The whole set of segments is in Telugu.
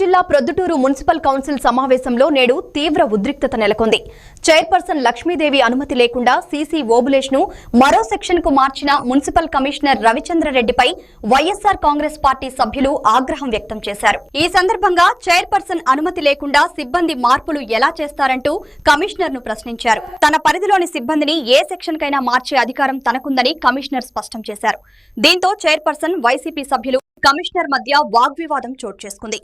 జిల్లా ప్రొద్దుటూరు మున్సిపల్ కౌన్సిల్ సమావేశంలో నేడు తీవ్ర ఉద్రిక్తత నెలకొంది. చైర్పర్సన్ లక్ష్మీదేవి అనుమతి లేకుండా సీసీ ఓబులేష్ ను మరో సెక్షన్ కు మార్చిన మున్సిపల్ కమిషనర్ రవిచంద్రరెడ్డిపై వైఎస్ఆర్ కాంగ్రెస్ పార్టీ సభ్యులు ఆగ్రహం వ్యక్తం చేశారు. ఈ సందర్భంగా చైర్పర్సన్ అనుమతి లేకుండా సిబ్బంది మార్పులు ఎలా చేస్తారంటూ కమిషనర్ ను ప్రశ్నించారు. తన పరిధిలోని సిబ్బందిని ఏ సెక్షన్ కైనా మార్చే అధికారం తనకుందని కమిషనర్ స్పష్టం చేశారు. దీంతో చైర్పర్సన్, వైసీపీ సభ్యులు, కమిషనర్ మధ్య వాగ్వివాదం చోటు చేసుకుంది.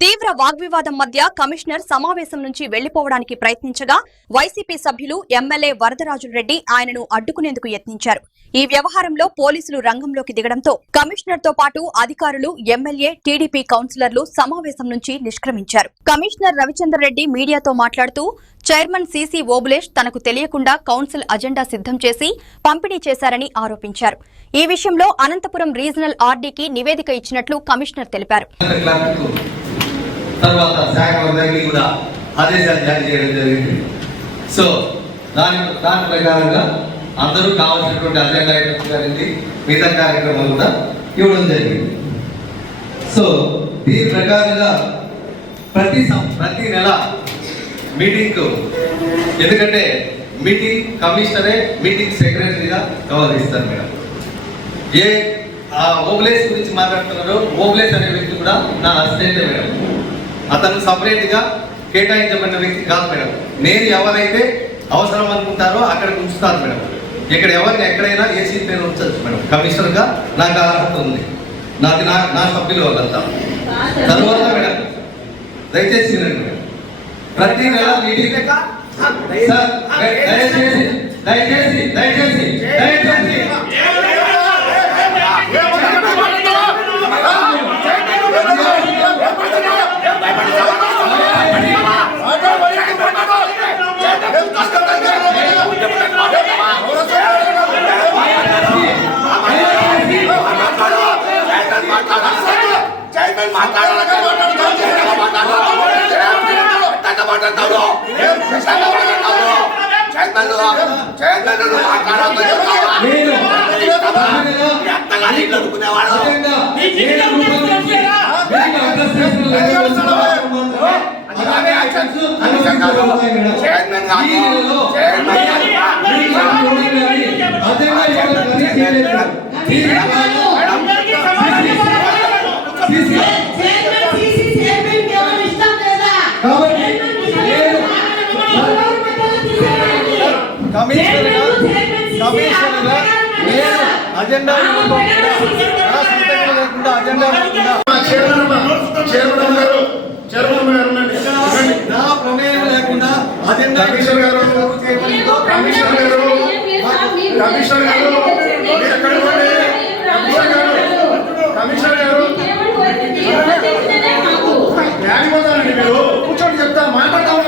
తీవ్ర వాగ్వివాదం మధ్య కమిషనర్ సమావేశం నుంచి వెళ్లిపోవడానికి ప్రయత్నించగా వైసీపీ సభ్యులు, ఎమ్మెల్యే వరదరాజురెడ్డి ఆయనను అడ్డుకునేందుకు యత్నించారు. ఈ వ్యవహారంలో పోలీసులు రంగంలోకి దిగడంతో కమిషనర్ తో పాటు అధికారులు, ఎమ్మెల్యే, టీడీపీ కౌన్సిలర్లు సమావేశం నుంచి నిష్క్రమించారు. కమిషనర్ రవిచంద్రరెడ్డి మీడియాతో మాట్లాడుతూ చైర్మన్ సీసీ ఓబులేష్ తనకు తెలియకుండా కౌన్సిల్ అజెండా సిద్ధం చేసి పంపిణీ చేశారని ఆరోపించారు. ఈ విషయంలో అనంతపురం రీజనల్ ఆర్డీకి నివేదిక ఇచ్చినట్లు కమిషనర్ తెలిపారు. అందరూ కావాల్సినటువంటి అజెండా ఐటమ్స్ గారింది మిగతా కార్యక్రమాలు కూడా ఇవ్వడం జరిగింది. సో దీని ప్రకారంగా ప్రతి నెల మీటింగ్, ఎందుకంటే మీటింగ్ కమిషనరే మీటింగ్ సెక్రటరీగా వ్యవహరిస్తారు మేడం. ఏ ఓబులేష్ గురించి మాట్లాడుతున్నారో, ఓబులేష్ అనే వ్యక్తి కూడా నా అసిస్టెంటే మేడం. అతను సపరేట్గా కేటాయించబడిన వ్యక్తి కాదు మేడం. నేను ఎవరైతే అవసరం అనుకుంటారో అక్కడికి ఉంచుతాను మేడం. ఇక్కడ ఎవరిని ఎక్కడైనా ఏసీ పేరు ఉంచచ్చు మేడం. కమిషనర్గా నాకు అర్హత ఉంది, నా సభ్యులు వాళ్ళంతా. తర్వాత మేడం దయచేసి మేడం ప్రతి నెల మీటింగ్ దయచేసి అజెండా నా ప్రమేయం లేకుండా అజెండా మీరు కూర్చోండి, చెప్తా మాట్లాడతాం.